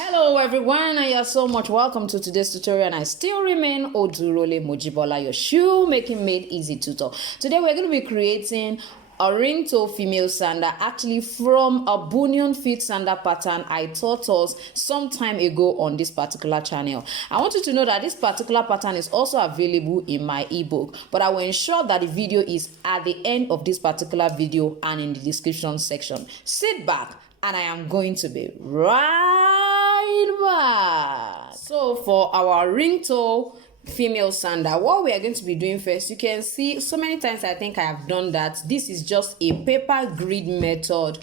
Hello everyone, and you're so much welcome to today's tutorial, and I still remain Odurole Mojibola, your shoemaking made easy tutor. Today we're going to be creating a ring toe female sandal, actually from a bunion fit sandal pattern I taught us some time ago on this particular channel. I want you to know that this particular pattern is also available in my ebook, but I will ensure that the video is at the end of this particular video and in the description section. Sit back and I am going to be right back. So for our ring toe female sandal, what we are going to be doing first, you can see so many times I think I have done that. This is just a paper grid method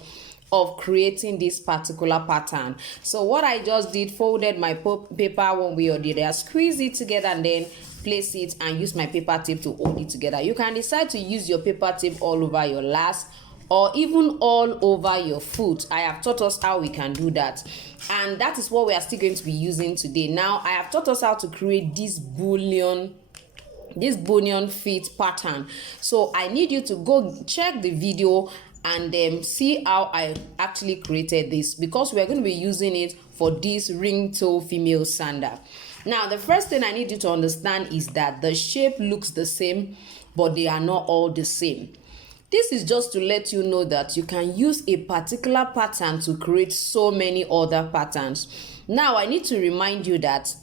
of creating this particular pattern. So what I just did, folded my paper one way or the other, squeeze it together and then place it and use my paper tape to hold it together. You can decide to use your paper tape all over your last or even all over your foot. I have taught us how we can do that, and that is what we are still going to be using today. Now I have taught us how to create this bunion fit pattern, so I need you to go check the video and see how I actually created this, because we are going to be using it for this ring toe female sandal. Now the first thing I need you to understand is that the shape looks the same, but they are not all the same. This is just to let you know that you can use a particular pattern to create so many other patterns. Now, I need to remind you that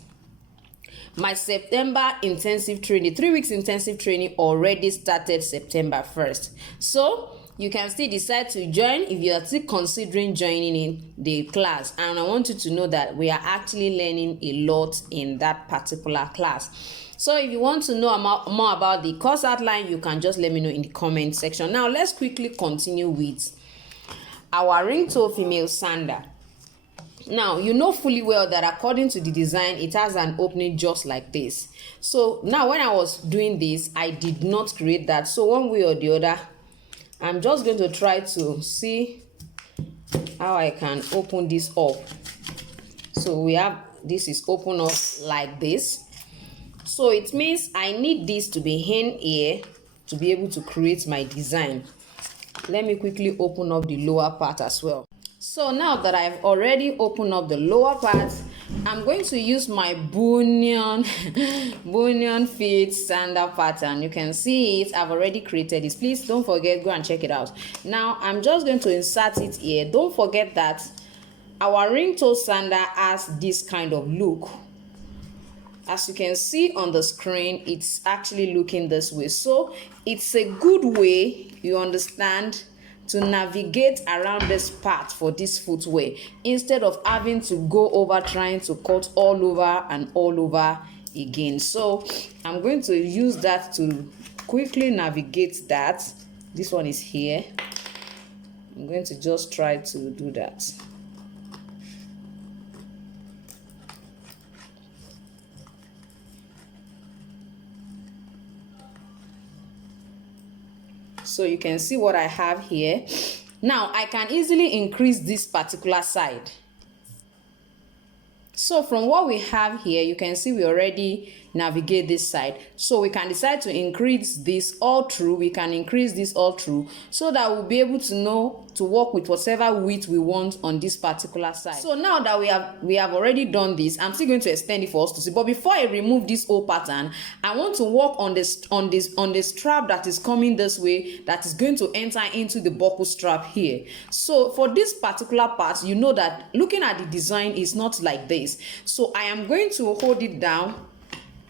my September intensive training, 3 weeks intensive training, already started September 1st. So you can still decide to join if you are still considering joining in the class. And I want you to know that we are actually learning a lot in that particular class. So if you want to know more about the course outline, you can just let me know in the comment section. Now let's quickly continue with our ring toe female sandal. Now you know fully well that according to the design, it has an opening just like this. So now when I was doing this, I did not create that. So one way or the other, I'm just going to try to see how I can open this up. So we have, this is open up like this. So it means I need this to be in here to be able to create my design. Let me quickly open up the lower part as well. So now that I've already opened up the lower part, I'm going to use my bunion fit sandal pattern. You can see it, I've already created this. Please don't forget, go and check it out. Now I'm just going to insert it here. Don't forget that our ring toe sandal has this kind of look. As you can see on the screen, it's actually looking this way. So it's a good way, you understand, to navigate around this part for this footwear, instead of having to go over trying to cut all over and all over again. So I'm going to use that to quickly navigate that. This one is here. I'm going to just try to do that. So you can see what I have here. Now I can easily increase this particular side. So from what we have here, you can see we already navigate this side. So we can decide to increase this all through. We can increase this all through so that we'll be able to know to work with whatever width we want on this particular side. So now that we have already done this, I'm still going to extend it for us to see. But before I remove this whole pattern, I want to work on the strap that is coming this way, that is going to enter into the buckle strap here. So for this particular part, you know that looking at the design is not like this. So I am going to hold it down,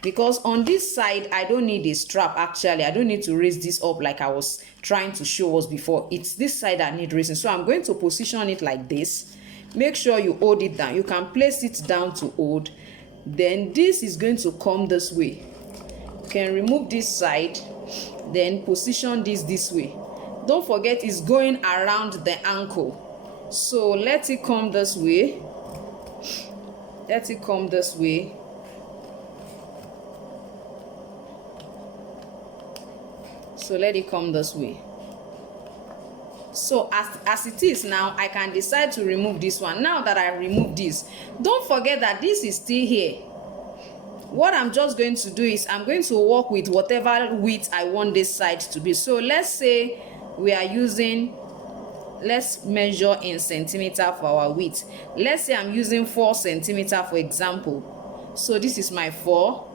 because on this side I don't need a strap. Actually, I don't need to raise this up like I was trying to show us before. It's this side I need raising. So I'm going to position it like this. Make sure you hold it down. You can place it down to hold. Then this is going to come this way. You can remove this side, then position this way. Don't forget, it's going around the ankle. So let it come this way. Let it come this way. So let it come this way. So as it is now, I can decide to remove this one. Now that I remove this, don't forget that this is still here. What I'm just going to do is I'm going to work with whatever width I want this side to be. So let's say we are using let's measure in centimeter for our width. Let's say I'm using 4 centimeter for example. So this is my 4.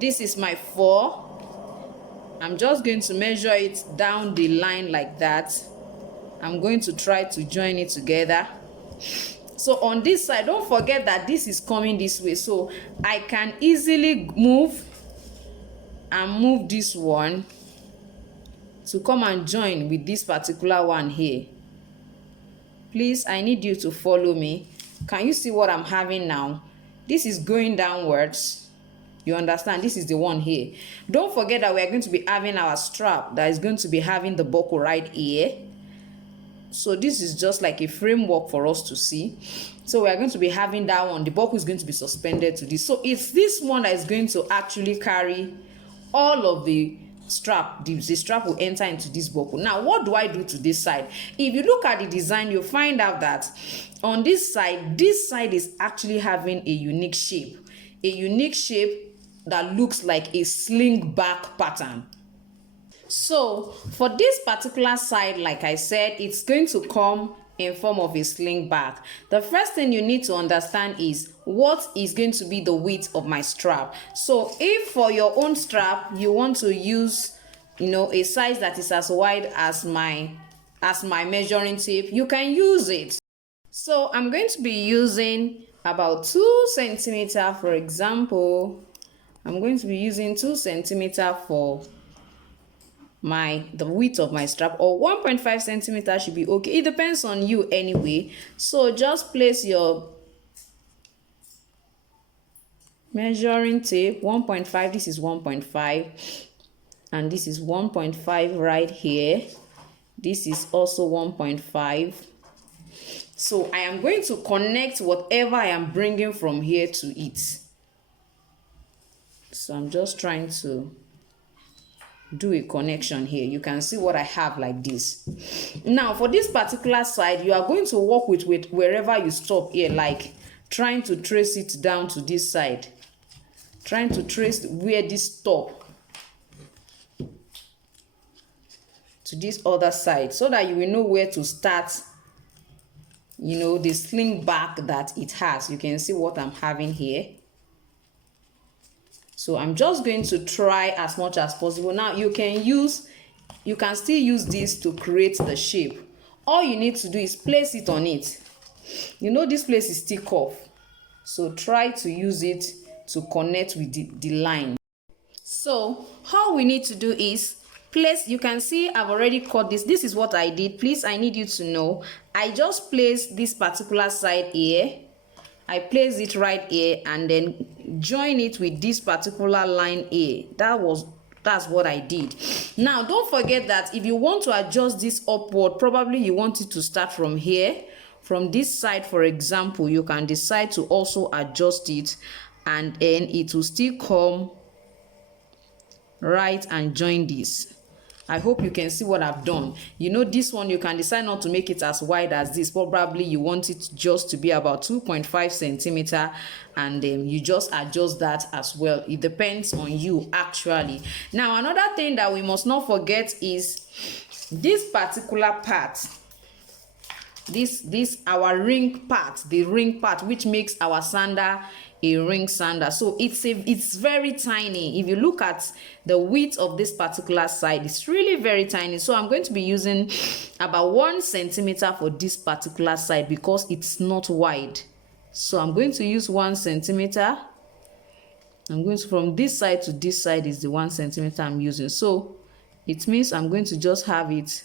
This is my 4. I'm just going to measure it down the line like that. I'm going to try to join it together. So on this side, don't forget that this is coming this way, so I can easily move this one to come and join with this particular one here. Please, I need you to follow me. Can you see what I'm having now? This is going downwards. You understand? This is the one here. Don't forget that we are going to be having our strap that is going to be having the buckle right here. So this is just like a framework for us to see. So we are going to be having that one. The buckle is going to be suspended to this. So it's this one that is going to actually carry all of the strap. The strap will enter into this buckle. Now, what do I do to this side? If you look at the design, you'll find out that on this side is actually having a unique shape. A unique shape that looks like a sling back pattern. So for this particular side, like I said, it's going to come in form of a sling back. The first thing you need to understand is what is going to be the width of my strap. So if for your own strap you want to use, a size that is as wide as my measuring tape, you can use it. So I'm going to be using about 2 centimeter, for example. I'm going to be using 2 centimeter for the width of my strap, or 1.5 centimeter should be okay. It depends on you anyway. So just place your measuring tape. 1.5, this is 1.5, and this is 1.5 right here. This is also 1.5. So I am going to connect whatever I am bringing from here to it. So I'm just trying to do a connection here. You can see what I have like this. Now for this particular side, you are going to work with wherever you stop here, like trying to trace it down to this side, trying to trace where this stop to this other side, so that you will know where to start, the sling back that it has. You can see what I'm having here. So I'm just going to try as much as possible. Now you can still use this to create the shape. All you need to do is place it on it. This place is still off, so try to use it to connect with the line. So all we need to do is place. You can see I've already cut this. This is what I did. Please, I need you to know, I just placed this particular side here. I place it right here and then join it with this particular line here. That's what I did. Now don't forget that if you want to adjust this upward, probably you want it to start from here, from this side. For example, you can decide to also adjust it, and then it will still come right and join this. I hope you can see what I've done. This one, you can decide not to make it as wide as this. Probably you want it just to be about 2.5 centimeter, and then you just adjust that as well. It depends on you actually. Now another thing that we must not forget is this particular part. This our ring part, the ring part, which makes our sandal a ring sandal. So it's very tiny. If you look at the width of this particular side, it's really very tiny. So I'm going to be using about 1 centimeter for this particular side because it's not wide. So I'm going to use 1 centimeter. I'm going to, from this side to this side is the 1 centimeter I'm using. So it means I'm going to just have it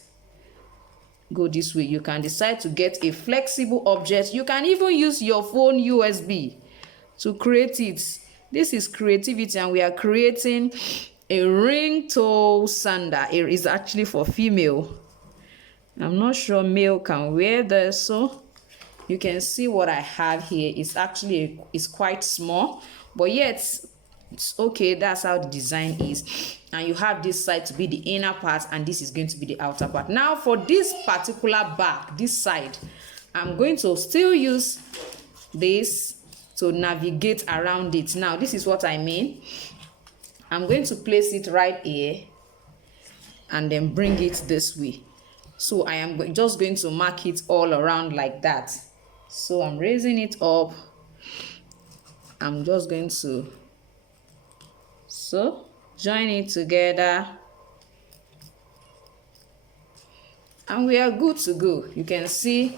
go this way. You can decide to get a flexible object. You can even use your phone USB to create it. This is creativity, and we are creating a ring toe sandal. It is actually for female. I'm not sure male can wear this. So you can see what I have here. It's actually it's quite small, but yet it's okay. That's how the design is. And you have this side to be the inner part, and this is going to be the outer part. Now for this particular back, this side, I'm going to still use this to navigate around it. Now this is what I mean. I'm going to place it right here, and then bring it this way. So I am just going to mark it all around like that. So I'm raising it up. I'm just going to join it together, and we are good to go. You can see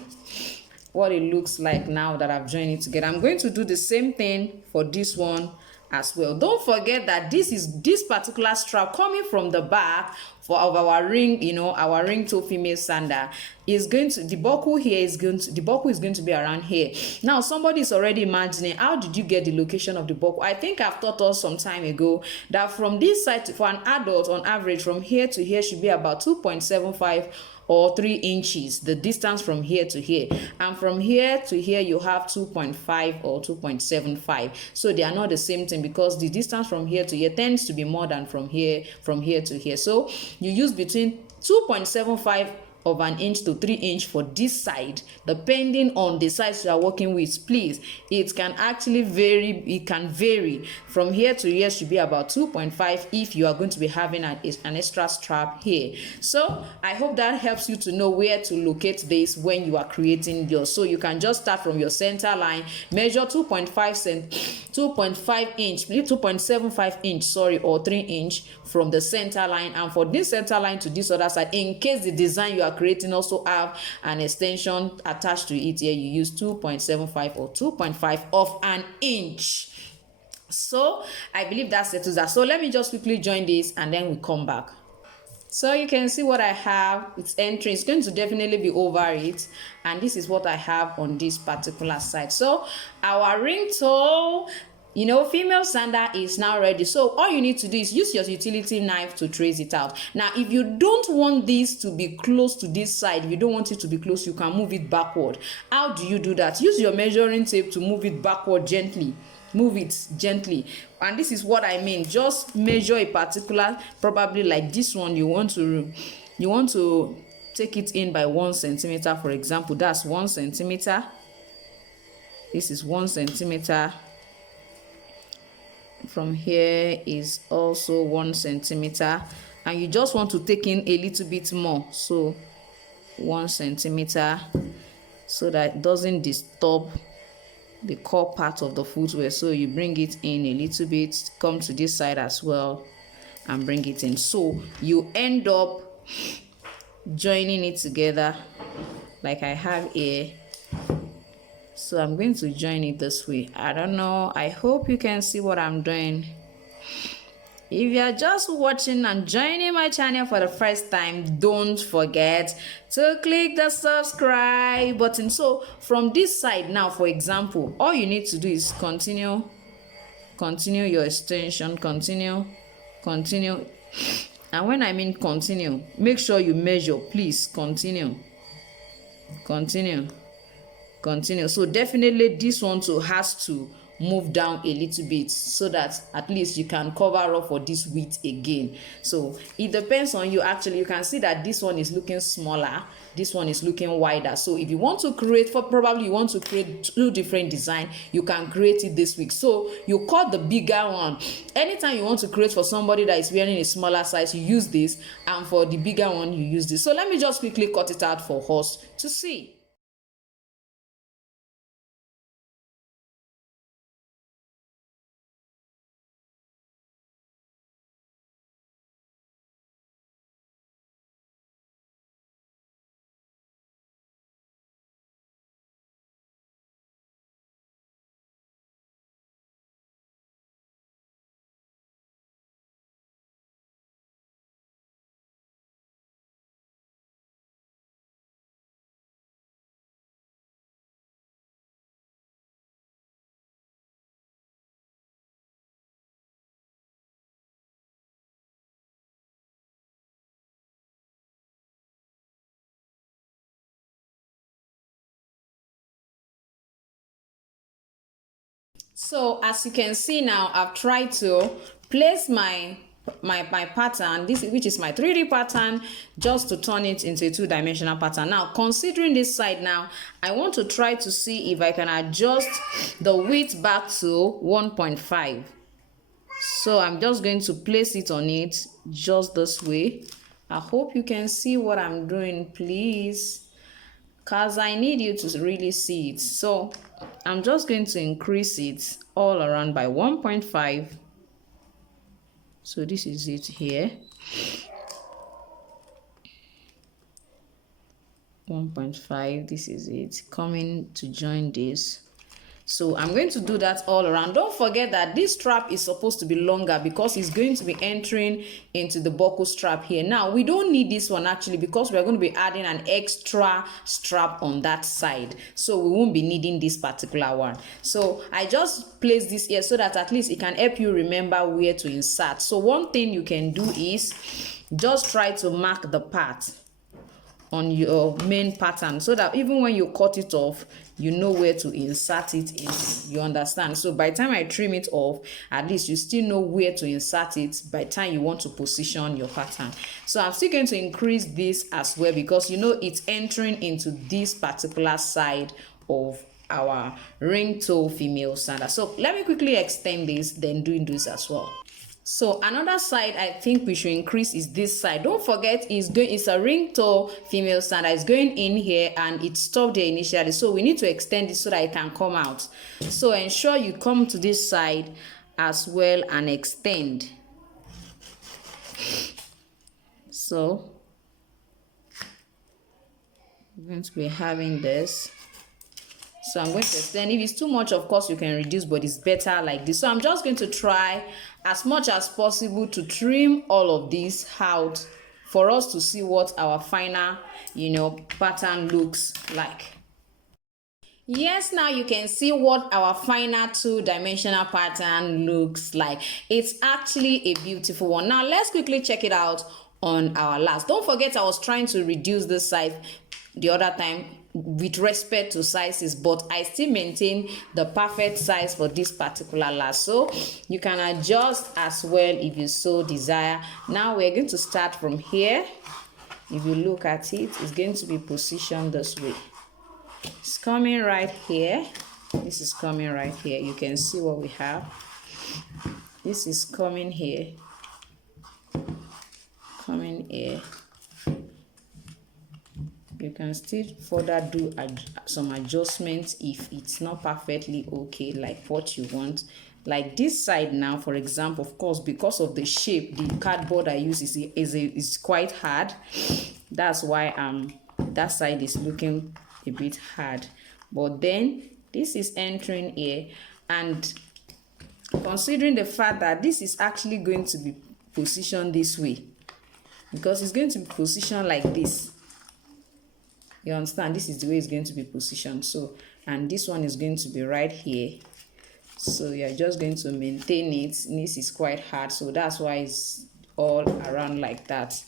what it looks like now that I've joined it together. I'm going to do the same thing for this one as well. Don't forget that this particular strap coming from the back for our ring, our ring toe female sandal is going to, the buckle here is going to, the buckle is going to be around here. Now somebody is already imagining, how did you get the location of the buckle? I think I've taught us some time ago that from this side for an adult, on average from here to here should be about 2.75 or 3 inches, the distance from here to here, and from here to here you have 2.5 or 2.75. so they are not the same thing, because the distance from here to here tends to be more than from here to here. So you use between 2.75 of an inch to 3 inch for this side, depending on the size you are working with. Please, it can actually vary. It can vary from here to here, should be about 2.5 if you are going to be having an extra strap here. So I hope that helps you to know where to locate this when you are creating yours. So you can just start from your center line, measure 2.75 inch, sorry, or 3 inch from the center line, and for this center line to this other side, in case the design you are creating also have an extension attached to it, here you use 2.75 or 2.5 of an inch. So I believe that settles that. So let me just quickly join this and then we come back. So you can see what I have. It's entering. It's going to definitely be over it, and this is what I have on this particular side. So our ring toe, female sandal is now ready. So all you need to do is use your utility knife to trace it out. Now if you don't want this to be close to this side, if you don't want it to be close, you can move it backward. How do you do that? Use your measuring tape to move it backward gently. Move it gently, and this is what I mean. Just measure a particular, probably like this one, you want to take it in by 1 centimeter, for example. That's 1 centimeter. This is 1 centimeter. From here is also 1 centimeter, and you just want to take in a little bit more, so 1 centimeter, so that it doesn't disturb the core part of the footwear. So you bring it in a little bit, come to this side as well and bring it in. So you end up joining it together like I have here. So I'm going to join it this way. I don't know, I hope you can see what I'm doing. If you are just watching and joining my channel for the first time, don't forget to click the subscribe button. So from this side now, for example, all you need to do is continue your extension, continue. And when I mean continue, make sure you measure, please. Continue. So definitely this one too has to move down a little bit, so that at least you can cover up for this width again. So it depends on you. Actually, you can see that this one is looking smaller, this one is looking wider. So if you want to create, probably you want to create 2 different designs, you can create it this week. So you cut the bigger one. Anytime you want to create for somebody that is wearing a smaller size, you use this, and for the bigger one you use this. So let me just quickly cut it out for us to see. So as you can see now, I've tried to place my pattern, this, which is my 3D pattern, just to turn it into a 2-dimensional pattern. Now considering this side, now I want to try to see if I can adjust the width back to 1.5. So I'm just going to place it on it just this way. I hope you can see what I'm doing, please, because I need you to really see it. So I'm just going to increase it all around by 1.5. So this is it here. 1.5, this is it coming to join this. So I'm going to do that all around. Don't forget that this strap is supposed to be longer because it's going to be entering into the buckle strap here. Now we don't need this one actually because we're going to be adding an extra strap on that side, so we won't be needing this particular one. So I just place this here so that at least it can help you remember where to insert. So one thing you can do is just try to mark the part on your main pattern so that even when you cut it off, you know where to insert it in. You understand? So by the time I trim it off, at least you still know where to insert it by the time you want to position your pattern. So I'm still going to increase this as well because you know it's entering into this particular side of our ring toe female sandal. So let me quickly extend this, then doing this as well. So another side I think we should increase is this side. Don't forget it's a ring toe female sandal. It's going in here and it stopped there initially, so we need to extend it so that it can come out. So ensure you come to this side as well and extend. So we're going to be having this. So I'm going to extend. If it's too much, of course you can reduce, but it's better like this. So I'm just going to try as much as possible to trim all of this out for us to see what our final, pattern looks like. Yes, now you can see what our final two-dimensional pattern looks like. It's actually a beautiful one. Now let's quickly check it out on our last. Don't forget I was trying to reduce this size the other time with respect to sizes, but I still maintain the perfect size for this particular last, so you can adjust as well if you so desire. Now we're going to start from here. If you look at it, it's going to be positioned this way. It's coming right here. This is coming right here. You can see what we have. This is coming here, coming here. You can still further do some adjustments if it's not perfectly okay like what you want. Like this side now, for example, of course, because of the shape, the cardboard I use is quite hard. That's why that side is looking a bit hard. But then this is entering here, and considering the fact that this is actually going to be positioned this way, because it's going to be positioned like this. You understand? This is the way it's going to be positioned. So, and this one is going to be right here. So you're just going to maintain it. This is quite hard, so that's why it's all around like that.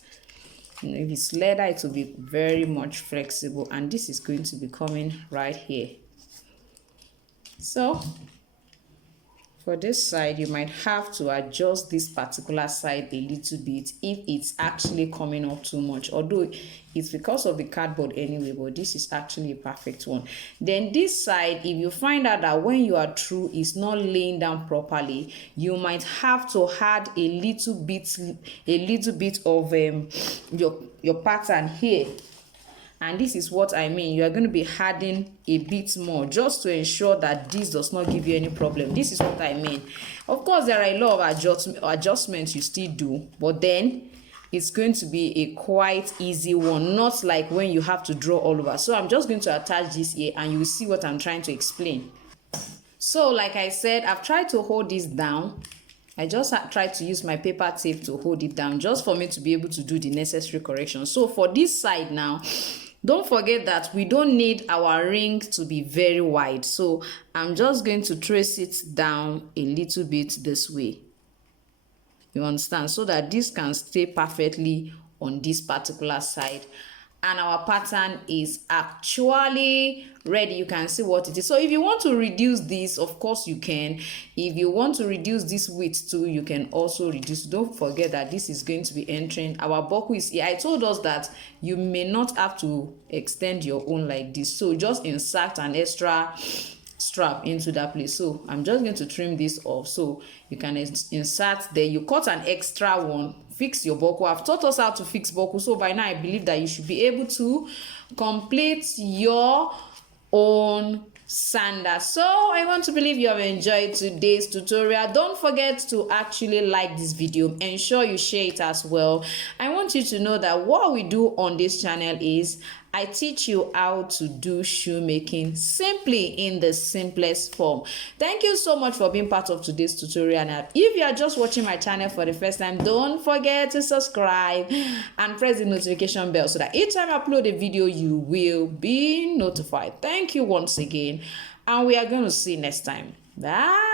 If it's leather, it will be very much flexible, and this is going to be coming right here. So for this side, you might have to adjust this particular side a little bit if it's actually coming up too much, although it's because of the cardboard anyway, but this is actually a perfect one. Then this side, if you find out that when you are through it's not laying down properly, you might have to add a little bit of your pattern here. And this is what I mean. You are going to be adding a bit more just to ensure that this does not give you any problem. This is what I mean. Of course, there are a lot of adjustments you still do, but then it's going to be a quite easy one, not like when you have to draw all over. So I'm just going to attach this here and you will see what I'm trying to explain. So like I said, I've tried to hold this down. I just tried to use my paper tape to hold it down just for me to be able to do the necessary correction. So for this side now, don't forget that we don't need our ring to be very wide. So I'm just going to trace it down a little bit this way. You understand? So that this can stay perfectly on this particular side. And our pattern is actually ready. You can see what it is. So if you want to reduce this, of course you can. If you want to reduce this width too, you can also reduce. Don't forget that this is going to be entering. Our buckle is here. I told us that you may not have to extend your own like this. So just insert an extra strap into that place. So I'm just going to trim this off so you can insert there. You cut an extra one fix your buckle. I've taught us how to fix buckle, so by now I believe that you should be able to complete your own sandal. So I want to believe you have enjoyed today's tutorial. Don't forget to actually like this video, ensure you share it as well. I want you to know that what we do on this channel is I teach you how to do shoemaking simply in the simplest form. Thank you so much for being part of today's tutorial. Now, if you are just watching my channel for the first time, don't forget to subscribe and press the notification bell so that each time I upload a video, you will be notified. Thank you once again, and we are going to see you next time. Bye.